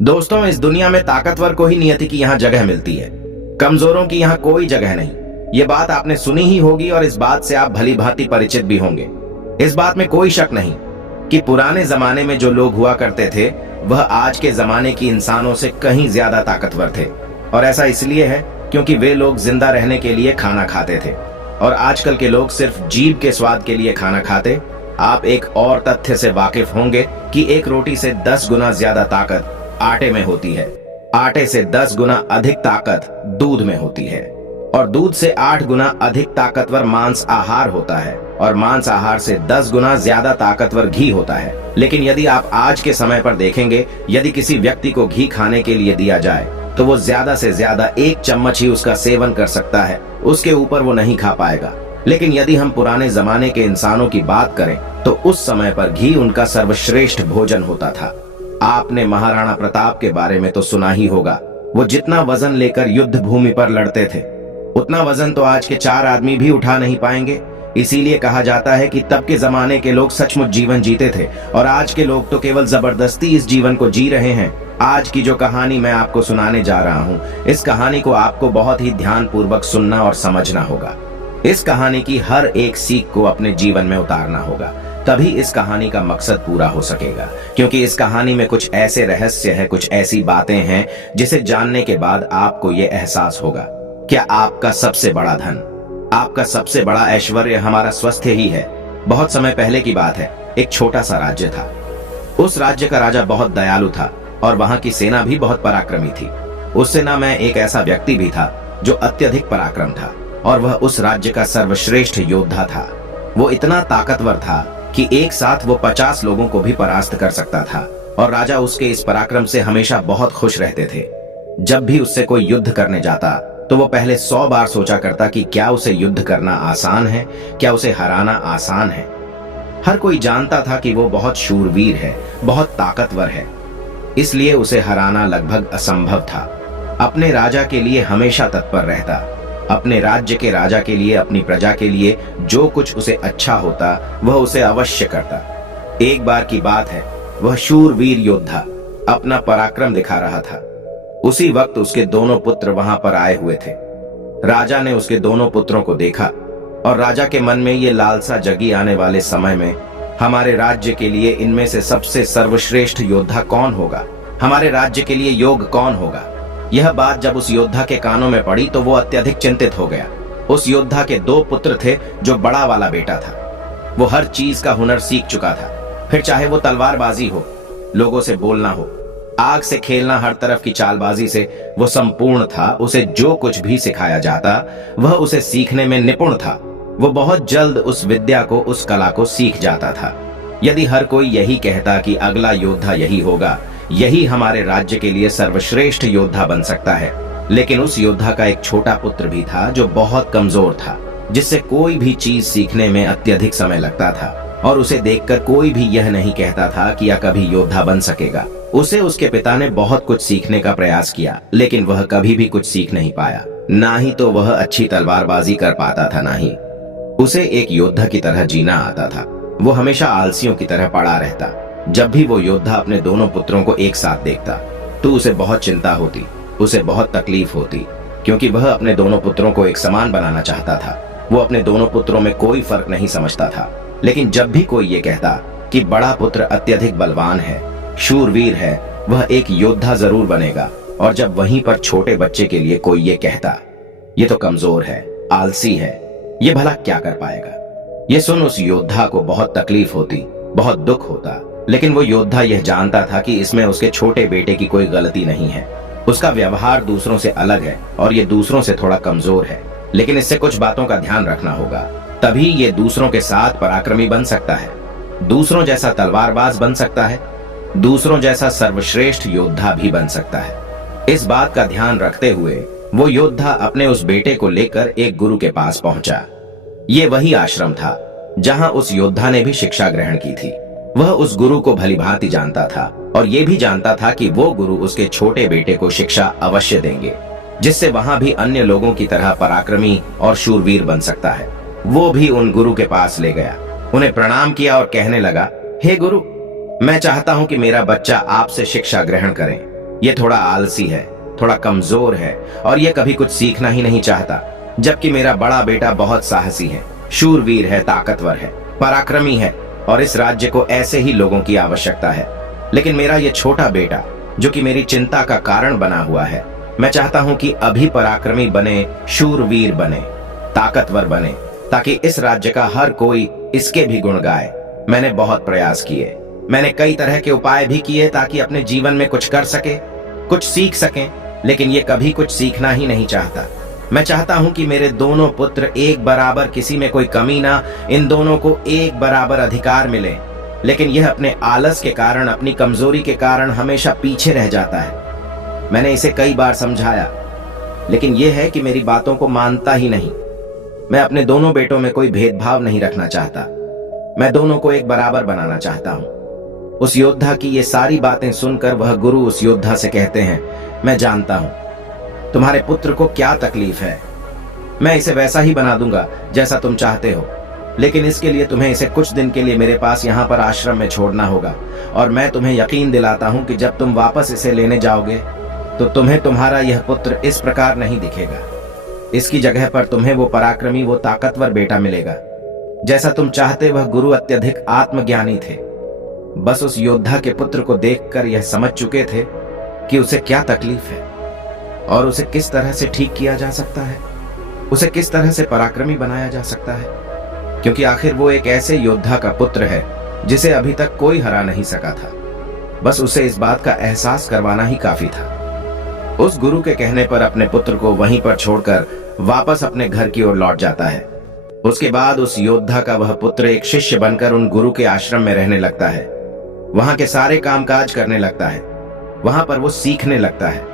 दोस्तों, इस दुनिया में ताकतवर को ही नियति की यहाँ जगह मिलती है। कमजोरों की यहाँ कोई जगह नहीं। ये बात आपने सुनी ही होगी और इस बात से आप भली भांति परिचित भी होंगे। इस बात में कोई शक नहीं कि पुराने जमाने में जो लोग हुआ करते थे वह आज के जमाने की इंसानों से कहीं ज्यादा ताकतवर थे। और ऐसा इसलिए है क्योंकि वे लोग जिंदा रहने के लिए खाना खाते थे और आजकल के लोग सिर्फ जीभ के स्वाद के लिए खाना खाते। आप एक और तथ्य से वाकिफ होंगे कि एक रोटी से 10 गुना ज्यादा ताकत आटे में होती है। आटे से 10 गुना अधिक ताकत दूध में होती है और दूध से 8 गुना अधिक ताकतवर मांस आहार होता है और मांस आहार से 10 गुना ज्यादा ताकतवर घी होता है। लेकिन यदि आप आज के समय पर देखेंगे, यदि किसी व्यक्ति को घी खाने के लिए दिया जाए तो वो ज्यादा से ज्यादा 1 चम्मच ही उसका सेवन कर सकता है, उसके ऊपर वो नहीं खा पाएगा। लेकिन यदि हम पुराने जमाने के इंसानों की बात करें तो उस समय पर घी उनका सर्वश्रेष्ठ भोजन होता था। आपने महाराणा प्रताप के बारे में तो सुना ही होगा। वो जितना वजन लेकर युद्ध भूमि पर लड़ते थे उतना वजन तो आज के 4 आदमी भी उठा नहीं पाएंगे। इसीलिए कहा जाता है कि तब के जमाने के लोग सचमुच जीवन जीते थे और आज के लोग तो केवल जबरदस्ती इस जीवन को जी रहे हैं। आज की जो कहानी मैं आपको सुनाने जा रहा हूँ, इस कहानी को आपको बहुत ही ध्यानपूर्वक सुनना और समझना होगा। इस कहानी की हर एक सीख को अपने जीवन में उतारना होगा, तभी इस कहानी का मकसद पूरा हो सकेगा। क्योंकि इस कहानी में कुछ ऐसे रहस्य है, कुछ ऐसी बातें हैं जिसे जानने के बाद आपको ये एहसास होगा क्या आपका सबसे बड़ा धन, आपका सबसे बड़ा ऐश्वर्य हमारा स्वास्थ्य ही है। बहुत समय पहले की बात है, एक छोटा सा राज्य था। उस राज्य का राजा बहुत दयालु था और वहां की सेना भी बहुत पराक्रमी थी। उस सेना में एक ऐसा व्यक्ति भी था जो अत्यधिक पराक्रम था और वह उस राज्य का सर्वश्रेष्ठ योद्धा था। वो इतना ताकतवर था कि एक साथ वो 50 लोगों को भी परास्त कर सकता था और राजा उसके इस पराक्रम से हमेशा बहुत खुश रहते थे। जब भी उससे कोई युद्ध करने जाता तो वो पहले 100 बार सोचा करता कि क्या उसे युद्ध करना आसान है, क्या उसे हराना आसान है। हर कोई जानता था कि वो बहुत शूरवीर है, बहुत ताकतवर है, इसलिए उसे हराना लगभग असंभव था। अपने राजा के लिए हमेशा तत्पर रहता, अपने राज्य के राजा के लिए, अपनी प्रजा के लिए जो कुछ उसे अच्छा होता वह उसे अवश्य करता। एक बार की बात है, वह शूरवीर योद्धा अपना पराक्रम दिखा रहा था। उसी वक्त उसके दोनों पुत्र वहां पर आए हुए थे। राजा ने उसके दोनों पुत्रों को देखा और राजा के मन में ये लालसा जगी, आने वाले समय में हमारे राज्य के लिए इनमें से सबसे सर्वश्रेष्ठ योद्धा कौन होगा, हमारे राज्य के लिए योग्य कौन होगा। यह बात जब उस योद्धा के कानों में पड़ी तो वो अत्यधिक चिंतित हो गया। उस योद्धा के 2 पुत्र थे जो बड़ा वाला बेटा था। वो हर चीज का हुनर सीख चुका था, फिर चाहे वो तलवारबाजी हो, लोगों से बोलना हो, आग से खेलना, हर तरफ की चालबाजी से वो संपूर्ण था। उसे जो कुछ भी सिखाया जाता वह उसे सीखने में निपुण था। वो बहुत जल्द उस विद्या को, उस कला को सीख जाता था। यदि हर कोई यही कहता कि अगला योद्धा यही होगा, यही हमारे राज्य के लिए सर्वश्रेष्ठ योद्धा बन सकता है, लेकिन उस योद्धा का एक छोटा पुत्र भी था जो बहुत कमजोर था, जिससे कोई भी चीज सीखने में अत्यधिक समय लगता था और उसे देखकर कोई भी यह नहीं कहता था कि यह कभी योद्धा बन सकेगा। उसे उसके पिता ने बहुत कुछ सीखने का प्रयास किया, लेकिन वह कभी भी कुछ सीख नहीं पाया। ना ही तो वह अच्छी तलवारबाजी कर पाता था, ना ही उसे एक योद्धा की तरह जीना आता था। वो हमेशा आलसियों की तरह पड़ा रहता। जब भी वो योद्धा अपने दोनों पुत्रों को एक साथ देखता तो उसे बहुत चिंता होती, उसे बहुत तकलीफ होती, क्योंकि वह अपने दोनों पुत्रों को एक समान बनाना चाहता था। वो अपने दोनों पुत्रों में कोई फर्क नहीं समझता था। लेकिन जब भी कोई ये कहता कि बड़ा पुत्र अत्यधिक बलवान है, शूरवीर है, वह एक योद्धा जरूर बनेगा, और जब वहीं पर छोटे बच्चे के लिए कोई ये कहता ये तो कमजोर है, आलसी है, ये भला क्या कर पाएगा, ये सुन उस योद्धा को बहुत तकलीफ होती, बहुत दुख होता। लेकिन वो योद्धा यह जानता था कि इसमें उसके छोटे बेटे की कोई गलती नहीं है। उसका व्यवहार दूसरों से अलग है और ये दूसरों से थोड़ा कमजोर है, लेकिन इससे कुछ बातों का ध्यान रखना होगा, तभी ये दूसरों के साथ पराक्रमी बन सकता है, दूसरों जैसा तलवारबाज बन सकता है, दूसरों जैसा सर्वश्रेष्ठ योद्धा भी बन सकता है। इस बात का ध्यान रखते हुए वो योद्धा अपने उस बेटे को लेकर एक गुरु के पास पहुंचा। ये वही आश्रम था जहां उस योद्धा ने भी शिक्षा ग्रहण की थी। वह उस गुरु को भली भांति जानता था और ये भी जानता था कि वो गुरु उसके छोटे बेटे को शिक्षा अवश्य देंगे, जिससे वहां भी अन्य लोगों की तरह पराक्रमी और शूरवीर बन सकता है। वो भी उन गुरु के पास ले गया, उन्हें प्रणाम किया और कहने लगा, हे गुरु, मैं चाहता हूं कि मेरा बच्चा आपसे शिक्षा ग्रहण करे। ये थोड़ा आलसी है, थोड़ा कमजोर है और ये कभी कुछ सीखना ही नहीं चाहता। जबकि मेरा बड़ा बेटा बहुत साहसी है, शूरवीर है, ताकतवर है, पराक्रमी है और इस राज्य को ऐसे ही लोगों की आवश्यकता है। लेकिन मेरा ये छोटा बेटा, जो कि मेरी चिंता का कारण बना हुआ है, मैं चाहता हूं कि अभी पराक्रमी बने, शूरवीर बने, ताकतवर बने, ताकि इस राज्य का हर कोई इसके भी गुण गाए। मैंने बहुत प्रयास किए, मैंने कई तरह के उपाय भी किए ताकि अपने जीवन में कुछ कर सके, कुछ सीख सके, लेकिन ये कभी कुछ सीखना ही नहीं चाहता। मैं चाहता हूं कि मेरे दोनों पुत्र एक बराबर, किसी में कोई कमी ना, इन दोनों को एक बराबर अधिकार मिले, लेकिन यह अपने आलस के कारण, अपनी कमजोरी के कारण हमेशा पीछे रह जाता है। मैंने इसे कई बार समझाया, लेकिन यह है कि मेरी बातों को मानता ही नहीं। मैं अपने दोनों बेटों में कोई भेदभाव नहीं रखना चाहता, मैं दोनों को एक बराबर बनाना चाहता हूं। उस योद्धा की ये सारी बातें सुनकर वह गुरु उस योद्धा से कहते हैं, मैं जानता हूं तुम्हारे पुत्र को क्या तकलीफ है, मैं इसे वैसा ही बना दूंगा जैसा तुम चाहते हो, लेकिन इसके लिए तुम्हें इसे कुछ दिन के लिए मेरे पास यहाँ पर आश्रम में छोड़ना होगा। और मैं तुम्हें यकीन दिलाता हूं कि जब तुम वापस इसे लेने जाओगे तो तुम्हें तुम्हारा यह पुत्र इस प्रकार नहीं दिखेगा। इसकी जगह पर तुम्हें वो पराक्रमी, वो ताकतवर बेटा मिलेगा जैसा तुम चाहते। वह गुरु अत्यधिक आत्मज्ञानी थे, बस उस योद्धा के पुत्र को देखकर यह समझ चुके थे कि उसे क्या तकलीफ है और उसे किस तरह से ठीक किया जा सकता है, उसे किस तरह से पराक्रमी बनाया जा सकता है, क्योंकि आखिर वो एक ऐसे योद्धा का पुत्र है जिसे अभी तक कोई हरा नहीं सका था। बस उसे इस बात का एहसास करवाना ही काफी था। उस गुरु के कहने पर अपने पुत्र को वहीं पर छोड़कर वापस अपने घर की ओर लौट जाता है। उसके बाद उस योद्धा का वह पुत्र एक शिष्य बनकर उन गुरु के आश्रम में रहने लगता है, वहां के सारे कामकाज करने लगता है, वहां पर वो सीखने लगता है,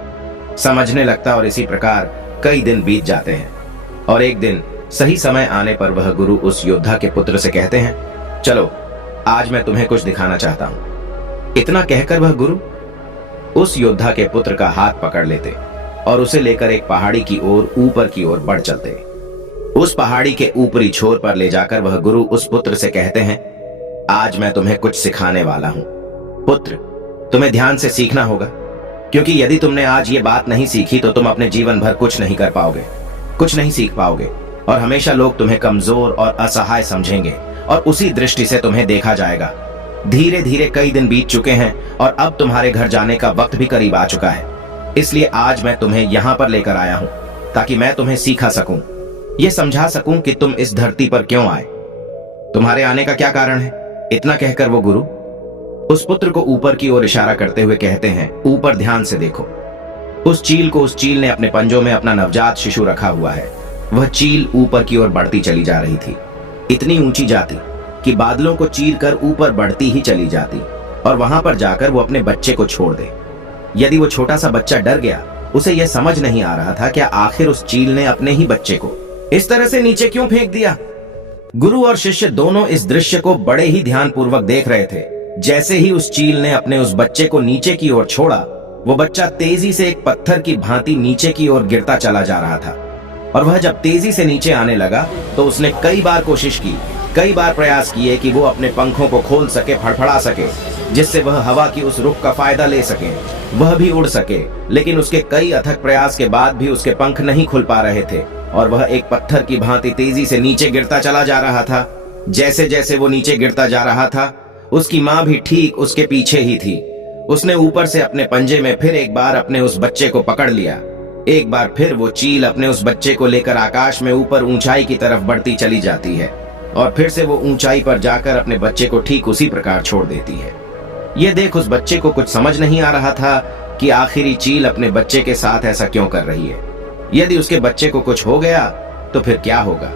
समझने लगता, और इसी प्रकार कई दिन बीत जाते हैं। और एक दिन सही समय आने पर वह गुरु उस योद्धा के पुत्र से कहते हैं, चलो आज मैं तुम्हें कुछ दिखाना चाहता हूं। इतना कहकर वह गुरु उस योद्धा के पुत्र का हाथ पकड़ लेते और उसे लेकर एक पहाड़ी की ओर, ऊपर की ओर बढ़ चलते। उस पहाड़ी के ऊपरी छोर पर ले जाकर वह गुरु उस पुत्र से कहते हैं, आज मैं तुम्हें कुछ सिखाने वाला हूं। पुत्र, तुम्हें ध्यान से सीखना होगा, क्योंकि यदि तुमने आज ये बात नहीं सीखी तो तुम अपने जीवन भर कुछ नहीं कर पाओगे, कुछ नहीं सीख पाओगे, और हमेशा लोग तुम्हें कमजोर और असहाय समझेंगे और उसी दृष्टि से तुम्हें देखा जाएगा। धीरे धीरे कई दिन बीत चुके हैं और अब तुम्हारे घर जाने का वक्त भी करीब आ चुका है। इसलिए आज मैं तुम्हें यहाँ पर लेकर आया हूँ ताकि मैं तुम्हें सिखा सकूं, ये समझा सकूं कि तुम इस धरती पर क्यों आए, तुम्हारे आने का क्या कारण है। इतना कहकर वो गुरु उस पुत्र को ऊपर की ओर इशारा करते हुए कहते हैं, ऊपर ध्यान से देखो। उस चील ने अपने पंजों में अपना नवजात शिशु रखा हुआ है। वह चील ऊपर की ओर बढ़ती चली जा रही थी, इतनी ऊंची जाती कि बादलों को चीर कर ऊपर बढ़ती ही चली जाती और वहां पर जाकर वो अपने बच्चे को छोड़ दे। यदि वो छोटा सा बच्चा डर गया, उसे यह समझ नहीं आ रहा था कि आखिर उस चील ने अपने ही बच्चे को इस तरह से नीचे क्यों फेंक दिया। गुरु और शिष्य दोनों इस दृश्य को बड़े ही ध्यानपूर्वक देख रहे थे। जैसे ही उस चील ने अपने उस बच्चे को नीचे की ओर छोड़ा, वो बच्चा तेजी से एक पत्थर की भांति नीचे की ओर गिरता चला जा रहा था। और वह जब तेजी से नीचे आने लगा तो उसने कई बार कोशिश की, कई बार प्रयास किए कि वो अपने पंखों को खोल सके, फड़फड़ा सके, जिससे वह हवा की उस रुख का फायदा ले सके, वह भी उड़ सके। लेकिन उसके कई अथक प्रयास के बाद भी उसके पंख नहीं खुल पा रहे थे और वह एक पत्थर की भांति तेजी से नीचे गिरता चला जा रहा था। जैसे जैसे वो नीचे गिरता जा रहा था, उसकी माँ भी ठीक उसके पीछे ही थी। उसने ऊपर से अपने पंजे में फिर एक बार अपने उस बच्चे को पकड़ लिया। एक बार फिर वो चील अपने उस बच्चे को लेकर आकाश में ऊपर ऊंचाई की तरफ बढ़ती चली जाती है और फिर से वो ऊंचाई पर जाकर अपने बच्चे को ठीक उसी प्रकार छोड़ देती है। ये देख उस बच्चे को कुछ समझ नहीं आ रहा था कि आखिरी चील अपने बच्चे के साथ ऐसा क्यों कर रही है। यदि उसके बच्चे को कुछ हो गया तो फिर क्या होगा।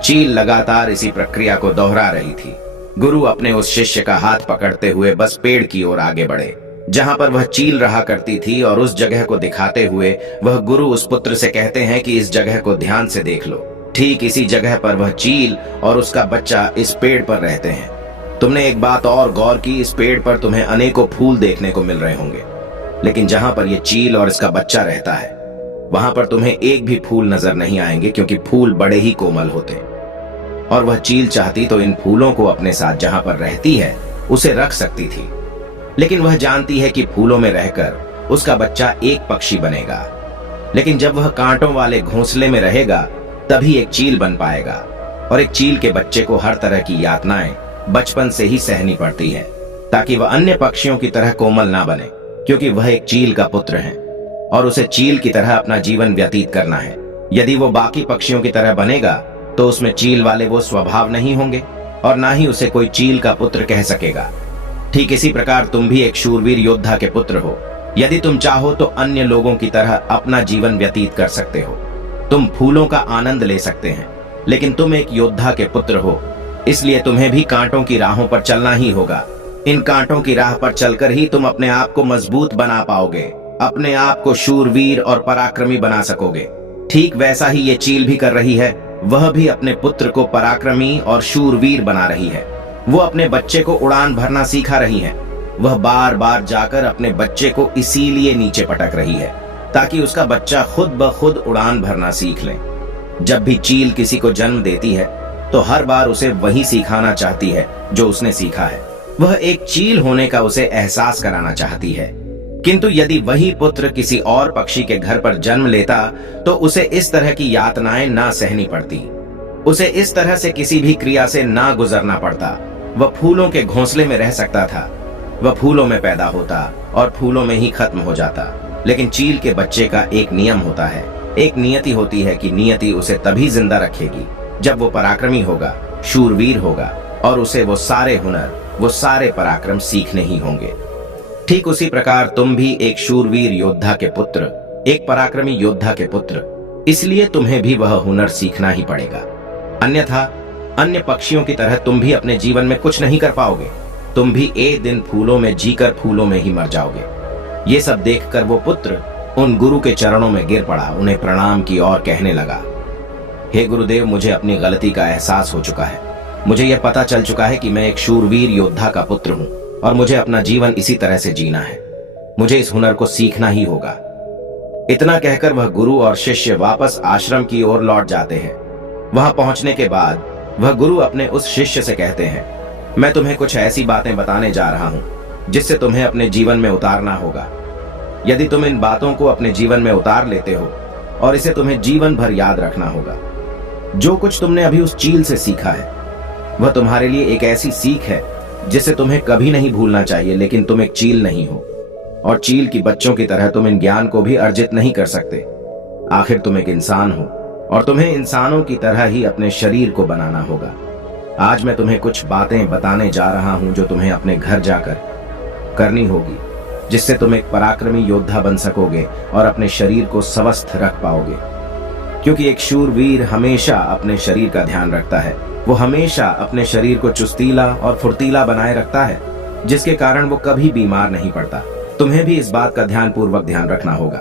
चील लगातार इसी प्रक्रिया को दोहरा रही थी। गुरु अपने उस शिष्य का हाथ पकड़ते हुए बस पेड़ की ओर आगे बढ़े जहां पर वह चील रहा करती थी, और उस जगह को दिखाते हुए वह गुरु उस पुत्र से कहते हैं कि इस जगह को ध्यान से देख लो। ठीक इसी जगह पर वह चील और उसका बच्चा इस पेड़ पर रहते हैं। तुमने एक बात और गौर की, इस पेड़ पर तुम्हें अनेकों फूल देखने को मिल रहे होंगे, लेकिन जहां पर यह चील और इसका बच्चा रहता है वहां पर तुम्हें एक भी फूल नजर नहीं आएंगे, क्योंकि फूल बड़े ही कोमल होते हैं। और वह चील चाहती तो इन फूलों को अपने साथ जहां पर रहती है उसे रख सकती थी, लेकिन वह जानती है कि फूलों में रहकर उसका बच्चा एक पक्षी बनेगा। लेकिन जब वह कांटों वाले घोंसले में रहेगा तभी एक चील बन पाएगा। और एक चील के बच्चे को हर तरह की यातनाएं बचपन से ही सहनी पड़ती है ताकि वह अन्य पक्षियों की तरह कोमल ना बने, क्योंकि वह एक चील का पुत्र है और उसे चील की तरह अपना जीवन व्यतीत करना है। यदि वो बाकी पक्षियों की तरह बनेगा तो उसमें चील वाले वो स्वभाव नहीं होंगे और ना ही उसे कोई चील का पुत्र कह सकेगा। ठीक इसी प्रकार तुम भी एक शूरवीर योद्धा के पुत्र हो। यदि तुम चाहो तो अन्य लोगों की तरह अपना जीवन व्यतीत कर सकते हो। तुम फूलों का आनंद ले सकते हैं, लेकिन तुम एक योद्धा के पुत्र हो, इसलिए तुम्हें भी कांटों की राहों पर चलना ही होगा। इन कांटों की राह पर चलकर ही तुम अपने आप को मजबूत बना पाओगे, अपने आप को शूरवीर और पराक्रमी बना सकोगे। ठीक वैसा ही ये चील भी कर रही है। वह भी अपने पुत्र को पराक्रमी और शूरवीर बना रही है। वो अपने बच्चे को उड़ान भरना सिखा रही है। वह बार बार जाकर अपने बच्चे को इसीलिए नीचे पटक रही है ताकि उसका बच्चा खुद ब खुद उड़ान भरना सीख ले। जब भी चील किसी को जन्म देती है तो हर बार उसे वही सिखाना चाहती है जो उसने सीखा है। वह एक चील होने का उसे एहसास कराना चाहती है। किंतु यदि वही पुत्र किसी और पक्षी के घर पर जन्म लेता तो उसे इस तरह की यातनाएं ना सहनी पड़ती, उसे इस तरह से किसी भी क्रिया से ना गुजरना पड़ता। वह फूलों के घोंसले में रह सकता था, वह फूलों में पैदा होता और फूलों में ही खत्म हो जाता। लेकिन चील के बच्चे का एक नियम होता है, एक नियति होती है कि नियति उसे तभी जिंदा रखेगी जब वो पराक्रमी होगा, शूरवीर होगा और उसे वो सारे हुनर, वो सारे पराक्रम सीखने ही होंगे। ठीक उसी प्रकार तुम भी एक शूरवीर योद्धा के पुत्र, एक पराक्रमी योद्धा के पुत्र, इसलिए तुम्हें भी वह हुनर सीखना ही पड़ेगा। अन्यथा अन्य पक्षियों की तरह तुम भी अपने जीवन में कुछ नहीं कर पाओगे। तुम भी एक दिन फूलों में जीकर फूलों में ही मर जाओगे। ये सब देखकर वो पुत्र उन गुरु के चरणों में गिर पड़ा, उन्हें प्रणाम की और कहने लगा, हे गुरुदेव, मुझे अपनी गलती का एहसास हो चुका है। मुझे यह पता चल चुका है कि मैं एक शूरवीर योद्धा का पुत्र हूं और मुझे अपना जीवन इसी तरह से जीना है। मुझे इस हुनर को सीखना ही होगा। इतना कहकर वह गुरु और शिष्य वापस आश्रम की ओर लौट जाते हैं। वहां पहुंचने के बाद वह गुरु अपने उस शिष्य से कहते हैं, मैं तुम्हें कुछ ऐसी बातें बताने जा रहा हूं जिससे तुम्हें अपने जीवन में उतारना होगा। यदि तुम इन बातों को अपने जीवन में उतार लेते हो और इसे तुम्हें जीवन भर याद रखना होगा। जो कुछ तुमने अभी उस चील से सीखा है वह तुम्हारे लिए एक ऐसी सीख है जिसे तुम्हें कभी नहीं भूलना चाहिए। लेकिन तुम एक चील नहीं हो और चील की बच्चों की तरह तुम इन ज्ञान को भी अर्जित नहीं कर सकते। आखिर तुम एक इंसान हो और तुम्हें इंसानों की तरह ही अपने शरीर को बनाना होगा। आज मैं तुम्हें कुछ बातें बताने जा रहा हूं जो तुम्हें अपने घर जाकर करनी होगी, जिससे तुम एक पराक्रमी योद्धा बन सकोगे और अपने शरीर को स्वस्थ रख पाओगे। क्योंकि एक शूरवीर हमेशा अपने शरीर का ध्यान रखता है। वो हमेशा अपने शरीर को चुस्तीला और फुर्तीला बनाए रखता है, जिसके कारण वो कभी बीमार नहीं पड़ता। तुम्हें भी इस बात का ध्यानपूर्वक ध्यान रखना होगा।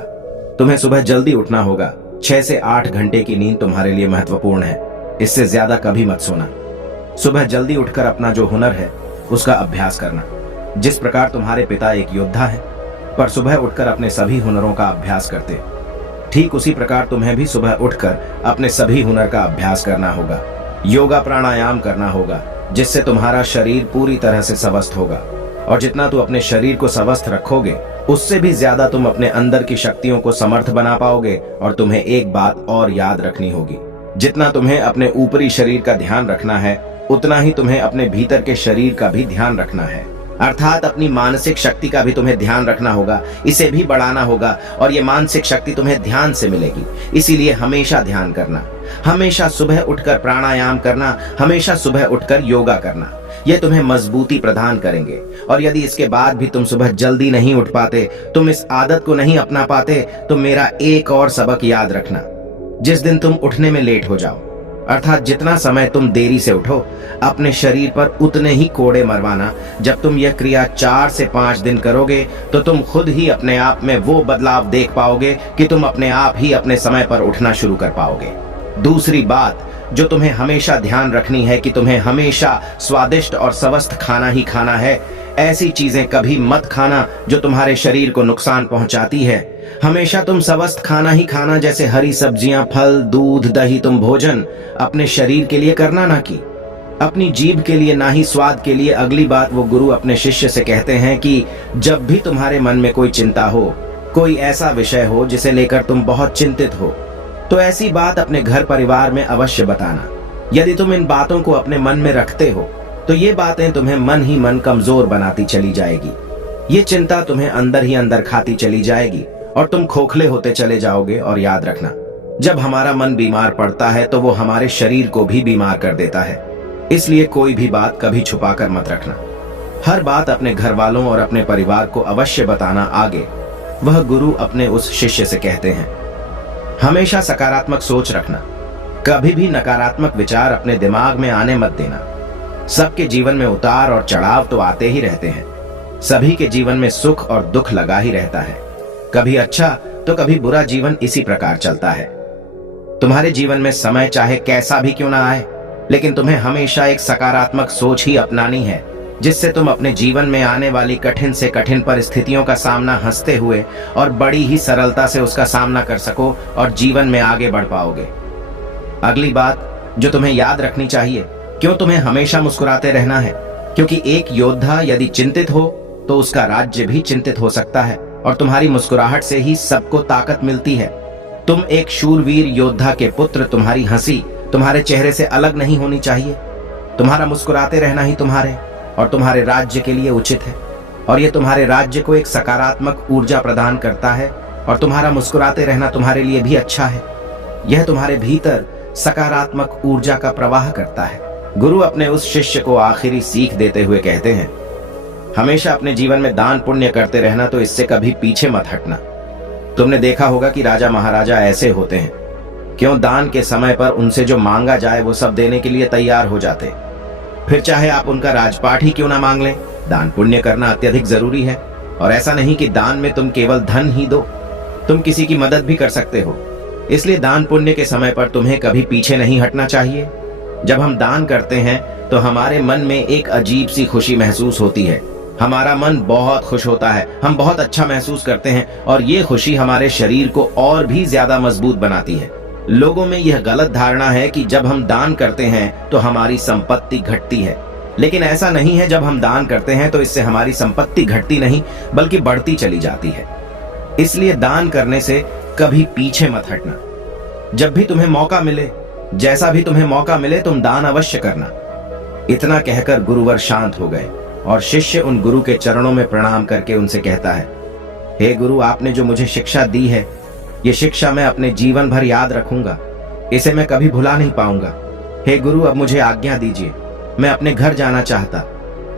तुम्हें सुबह जल्दी उठना होगा। 6 से 8 घंटे की नींद तुम्हारे लिए महत्वपूर्ण है। इससे ज्यादा कभी मत सोना। सुबह जल्दी उठकर अपना जो हुनर है उसका अभ्यास करना। जिस प्रकार तुम्हारे पिता एक योद्धा है पर सुबह उठकर अपने सभी हुनरों का अभ्यास करते, ठीक उसी प्रकार तुम्हें भी सुबह उठकर अपने सभी हुनर का अभ्यास करना होगा। योगा प्राणायाम करना होगा, जिससे तुम्हारा शरीर पूरी तरह से स्वस्थ होगा। और जितना तू अपने शरीर को स्वस्थ रखोगे उससे भी ज्यादा तुम अपने अंदर की शक्तियों को समर्थ बना पाओगे। और तुम्हें एक बात और याद रखनी होगी, जितना तुम्हें अपने ऊपरी शरीर का ध्यान रखना है उतना ही तुम्हें अपने भीतर के शरीर का भी ध्यान रखना है। अर्थात अपनी मानसिक शक्ति का भी तुम्हें ध्यान रखना होगा, इसे भी बढ़ाना होगा। और ये मानसिक शक्ति तुम्हें ध्यान से मिलेगी। इसीलिए हमेशा ध्यान करना, हमेशा सुबह उठकर प्राणायाम करना, हमेशा सुबह उठकर योगा करना। ये तुम्हें मजबूती प्रदान करेंगे। और यदि इसके बाद भी तुम सुबह जल्दी नहीं उठ पाते, तुम इस आदत को नहीं अपना पाते, तो मेरा एक और सबक याद रखना। जिस दिन तुम उठने में लेट हो जाओ, अर्थात जितना समय तुम देरी से उठो, अपने शरीर पर उतने ही कोड़े मरवाना। जब तुम यह क्रिया 4 से 5 दिन करोगे तो तुम खुद ही अपने आप में वो बदलाव देख पाओगे कि तुम अपने आप ही अपने समय पर उठना शुरू कर पाओगे। दूसरी बात जो तुम्हें हमेशा ध्यान रखनी है कि तुम्हें हमेशा स्वादिष्ट और स्वस्थ खाना ही खाना है। ऐसी चीजें कभी मत खाना जो तुम्हारे शरीर को नुकसान पहुंचाती है। हमेशा तुम स्वस्थ खाना ही खाना, जैसे हरी सब्जियां, फल, दूध, दही। तुम भोजन अपने शरीर के लिए करना ना कि अपनी जीभ के लिए, ना ही स्वाद के लिए। अगली बात वो गुरु अपने शिष्य से कहते हैं कि जब भी तुम्हारे मन में कोई चिंता हो कोई ऐसा विषय हो जिसे लेकर तुम बहुत चिंतित हो, तो ऐसी बात अपने घर परिवार में अवश्य बताना। यदि तुम इन बातों को अपने मन में रखते हो तो ये बातें तुम्हें मन ही मन कमजोर बनाती चली जाएगी। ये चिंता तुम्हें अंदर ही अंदर खाती चली जाएगी और तुम खोखले होते चले जाओगे। और याद रखना, जब हमारा मन बीमार पड़ता है तो वो हमारे शरीर को भी बीमार कर देता है। इसलिए कोई भी बात कभी छुपा कर मत रखना। हर बात अपने घर वालों और अपने परिवार को अवश्य बताना आगे, वह गुरु अपने उस शिष्य से कहते हैं। हमेशा सकारात्मक सोच रखना, कभी भी नकारात्मक विचार अपने दिमाग में आने मत देना। सबके जीवन में उतार और चढ़ाव तो आते ही रहते हैं। सभी के जीवन में सुख और दुख लगा ही रहता है। कभी अच्छा तो कभी बुरा जीवन इसी प्रकार चलता है। तुम्हारे जीवन में समय चाहे कैसा भी क्यों ना आए, लेकिन तुम्हें हमेशा एक सकारात्मक सोच ही अपनानी है, जिससे तुम अपने जीवन में आने वाली कठिन से कठिन परिस्थितियों का सामना हंसते हुए और बड़ी ही सरलता से उसका सामना कर सको और जीवन में आगे बढ़ पाओगे। अगली बात जो तुम्हें याद रखनी चाहिए, क्यों तुम्हें हमेशा मुस्कुराते रहना है? क्योंकि एक योद्धा यदि चिंतित हो तो उसका राज्य भी चिंतित हो सकता है और तुम्हारी मुस्कुराहट से ही सबको ताकत मिलती है। तुम एक शूरवीर योद्धा के पुत्र, तुम्हारी हंसी तुम्हारे चेहरे से अलग नहीं होनी चाहिए। तुम्हारा मुस्कुराते रहना ही तुम्हारे और तुम्हारे राज्य के लिए उचित है, और यह तुम्हारे राज्य को एक सकारात्मक ऊर्जा प्रदान करता है। और तुम्हारा मुस्कुराते रहना तुम्हारे लिए भी अच्छा है। यह तुम्हारे भीतर सकारात्मक ऊर्जा का प्रवाह करता है। गुरु अपने उस शिष्य को आखिरी सीख देते हुए कहते हैं, हमेशा अपने जीवन में दान पुण्य करते रहना, तो इससे कभी पीछे मत हटना। तुमने देखा होगा कि राजा महाराजा ऐसे होते हैं, क्यों दान के समय पर उनसे जो मांगा जाए वो सब देने के लिए तैयार हो जाते। फिर चाहे आप उनका राजपाट ही क्यों ना मांग लें, दान पुण्य करना अत्यधिक जरूरी है। और ऐसा नहीं कि दान में तुम केवल धन ही दो, तुम किसी की मदद भी कर सकते हो। इसलिए दान पुण्य के समय पर तुम्हें कभी पीछे नहीं हटना चाहिए। जब हम दान करते हैं तो हमारे मन में एक अजीब सी खुशी महसूस होती है। हमारा मन बहुत खुश होता है, हम बहुत अच्छा महसूस करते हैं और ये खुशी हमारे शरीर को और भी ज्यादा मजबूत बनाती है। लोगों में यह गलत धारणा है कि जब हम दान करते हैं तो हमारी संपत्ति घटती है, लेकिन ऐसा नहीं है। जब हम दान करते हैं तो इससे हमारी संपत्ति घटती नहीं बल्कि बढ़ती चली जाती है। इसलिए दान करने से कभी पीछे मत हटना। जब भी तुम्हें मौका मिले, जैसा भी तुम्हें मौका मिले, तुम दान अवश्य करना। इतना कहकर गुरुवर शांत हो गए और शिष्य उन गुरु के चरणों में प्रणाम करके उनसे कहता है, हे गुरु, आपने जो मुझे शिक्षा दी है, ये शिक्षा मैं अपने जीवन भर याद रखूंगा। इसे मैं कभी भुला नहीं पाऊंगा। हे गुरु, अब मुझे आज्ञा दीजिए। मैं अपने घर जाना चाहता,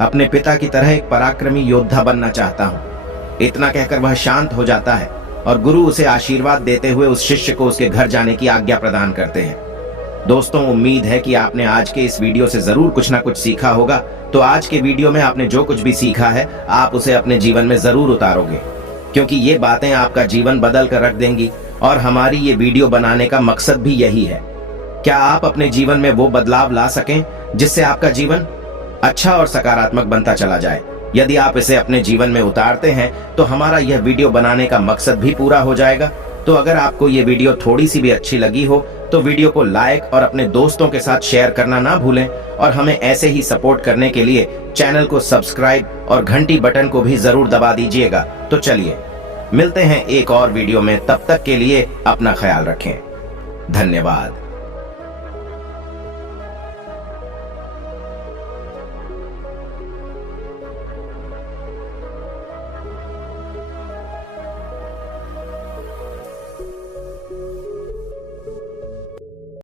अपने पिता की तरह एक पराक्रमी योद्धा बनना चाहता हूँ। इतना कहकर वह शांत हो जाता है और गुरु उसे आशीर्वाद देते हुए उस शिष्य को उसके घर जाने की आज्ञा प्रदान करते हैं। दोस्तों, उम्मीद है कि आपने आज के इस वीडियो से जरूर कुछ ना कुछ सीखा होगा। तो आज के वीडियो में आपने जो कुछ भी सीखा है, आप उसे अपने जीवन में जरूर उतारोगे, क्योंकि ये बातें आपका जीवन बदल कर रख देंगी। और हमारी ये वीडियो बनाने का मकसद भी यही है। क्या आप अपने जीवन में वो बदलाव ला सकें जिससे आपका जीवन अच्छा और सकारात्मक बनता चला जाए। यदि आप इसे अपने जीवन में उतारते हैं तो हमारा यह वीडियो बनाने का मकसद भी पूरा हो जाएगा। तो अगर आपको ये वीडियो थोड़ी सी भी अच्छी लगी हो तो वीडियो को लाइक और अपने दोस्तों के साथ शेयर करना ना भूलें। और हमें ऐसे ही सपोर्ट करने के लिए चैनल को सब्सक्राइब और घंटी बटन को भी जरूर दबा दीजिएगा। तो चलिए मिलते हैं एक और वीडियो में, तब तक के लिए अपना ख्याल रखें। धन्यवाद।